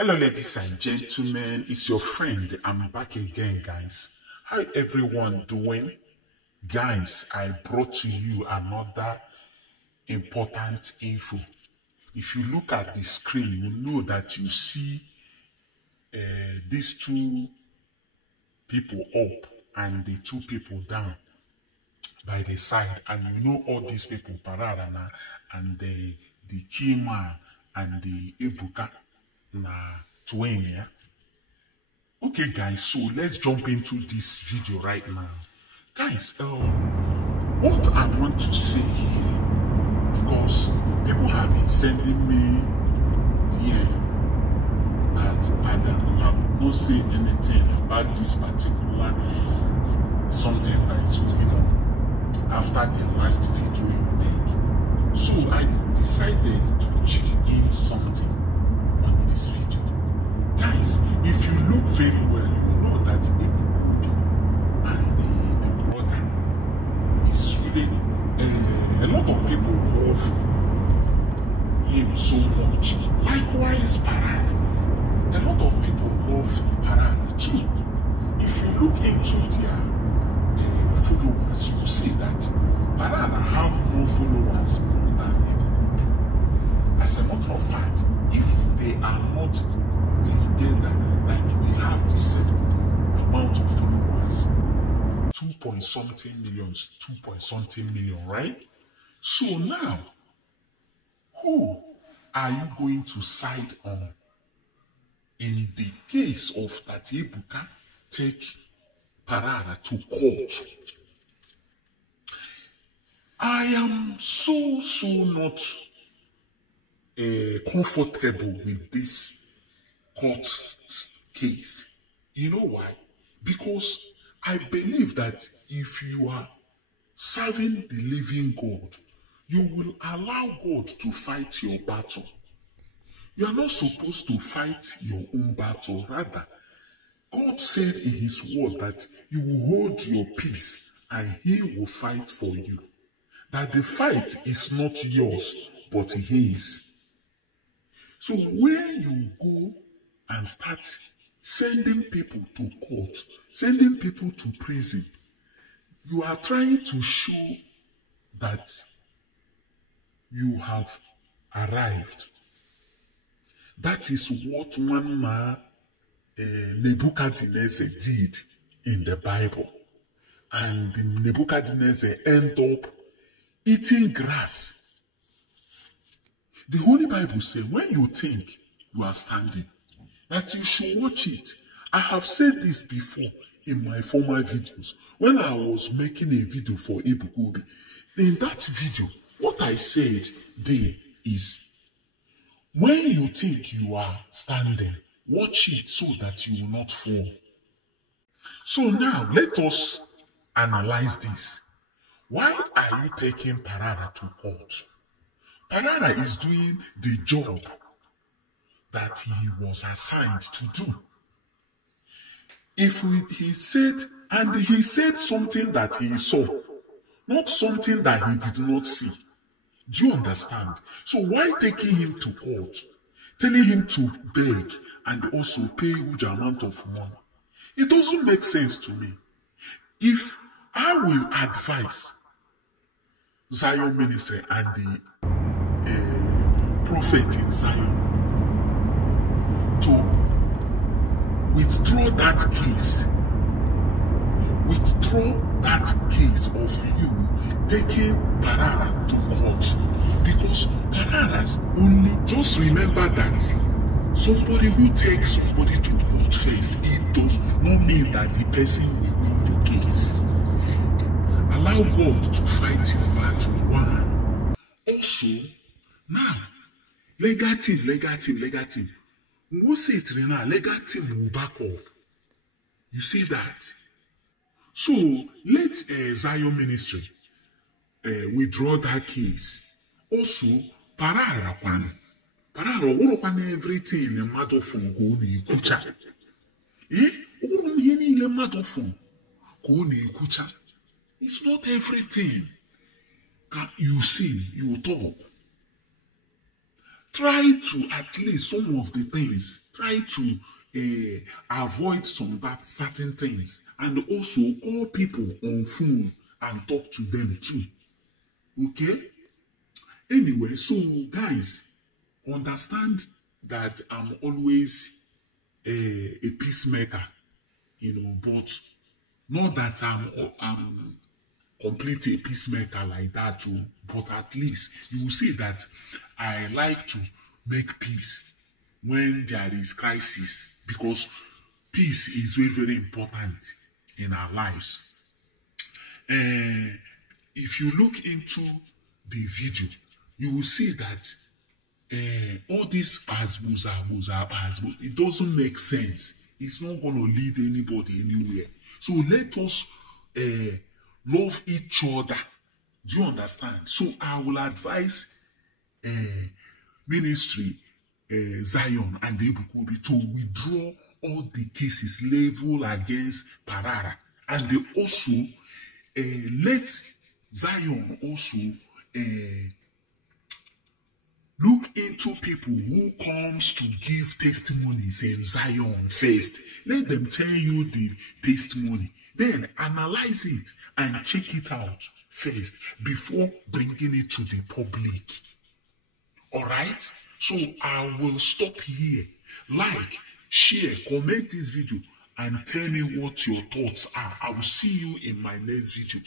Hello ladies and gentlemen, it's your friend. I'm back again, guys. How everyone doing? Guys, I brought to you another important info. If you look at the screen, you know that you see these two people up and the two people down by the side, and you know all these people, Pararan and the Kima and the Ebuka. Okay guys, so let's jump into this video right now. Guys, what I want to say here, because people have been sending me DM that I have not say anything about this particular something that is going on after the last video you made. So I decided to chip in something on this video. Guys, if you look very well, you know that Ebuka and the brother is really a lot of people love him so much. Likewise, Pararan. A lot of people love Pararan too. If you look into their followers, you will see that Pararan have more followers more than Ebuka. As a matter of fact, if they are not together, like they have the same amount of followers, 2.something million, right? So now, who are you going to side on in the case of that Ebuka take Pararan to court? I am so not comfortable with this court case. You know why? Because I believe that if you are serving the living God, you will allow God to fight your battle. You are not supposed to fight your own battle. Rather, God said in his word that you will hold your peace and he will fight for you. That the fight is not yours, but his. So when you go and start sending people to court, sending people to prison, you are trying to show that you have arrived. That is what one man, Nebuchadnezzar, did in the Bible. And Nebuchadnezzar ended up eating grass. The Holy Bible says, when you think you are standing, that you should watch it. I have said this before in my former videos. When I was making a video for Ebuka, in that video, what I said there is, when you think you are standing, watch it so that you will not fall. So now, let us analyze this. Why are you taking Pararan to court? Pararan is doing the job that he was assigned to do. He said something that he saw, not something that he did not see. Do you understand? So why taking him to court, telling him to beg and also pay huge amount of money? It doesn't make sense to me. If I will advise zionministry and the prophet in Zion to withdraw that case of you taking Pararan to court, because Pararan's only, just remember that somebody who takes somebody to court first, it does not mean that the person will win the case. Allow God to fight your battle. One. Also, now, legal team. Who say it now? Legal team will back off. You see that? So let Zion ministry withdraw that case. Also, Pararan everything in matter from go ni kucha. Matter from go ni kucha. It's not everything. You sing, you talk. try to at least some of the things, try to avoid some bad certain things, and also call people on phone and talk to them too. Okay? Anyway, so guys, understand that I'm always a peacemaker, you know, but not that I'm completely a peacemaker like that too, but at least you will see that I like to make peace when there is crisis, because peace is very, very important in our lives. If you look into the video, you will see that all this asbuza, it doesn't make sense. It's not going to lead anybody anywhere. So let us love each other. Do you understand? So I will advise ministry, Zion and Ebuka to withdraw all the cases level against Pararan, and they also let Zion also look into people who comes to give testimonies in Zion first. Let them tell you the testimony. Then analyze it and check it out first before bringing it to the public. Alright? So I will stop here. Like, share, comment this video and tell me what your thoughts are. I will see you in my next video.